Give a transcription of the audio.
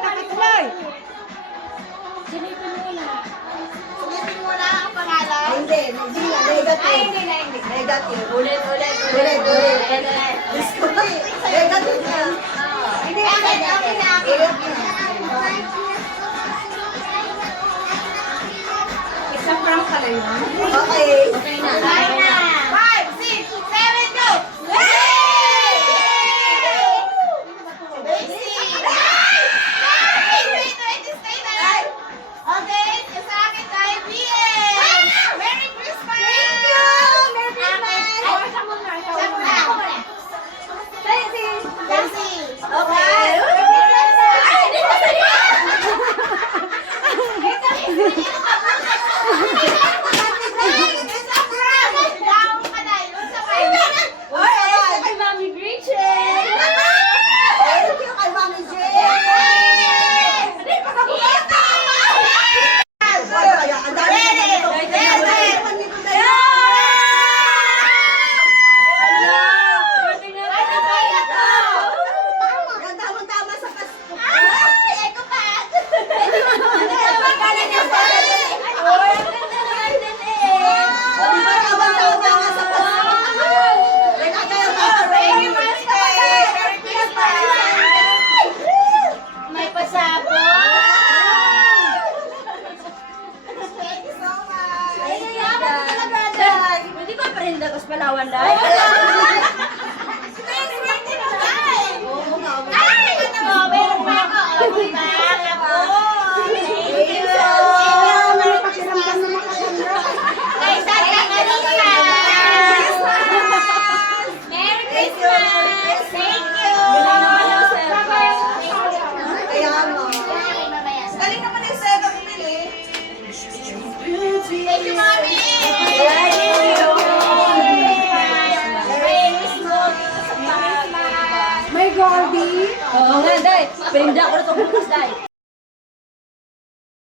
takatuloy. Silipin mo na. Silipin mo na ang pangalan. Hindi, hindi na. Negative. Ay, hindi na, hindi. Negative. Ulit. Negative na. Hindi, okay na. Isang prank pala yun. Okay. Okay na. Okay na. 5, 6, 7, go! Okay, sa akin ay BM! Merry Christmas! Thank you! Merry Christmas! Siya muna. Daisy! Okay! Ay, hindi ko sa'yo! Kay Mami Gretchen. Thank you kay Mami Jane. Kaya, ang dami na dito. Ang tamang-tama sa Pasko. Di ba tamang-tama sa Pasko? Teka, kayo ba? May pasabog. Hindi ko parinda ko sa Palawan dahil. Meron pa ako. Merry Christmas! Thank you! Kaya mo. Galing naman yung sega bumili. Thank you, Mami! May Goldie. Oo nga, Day. Parinda ko na ito bukas, Day.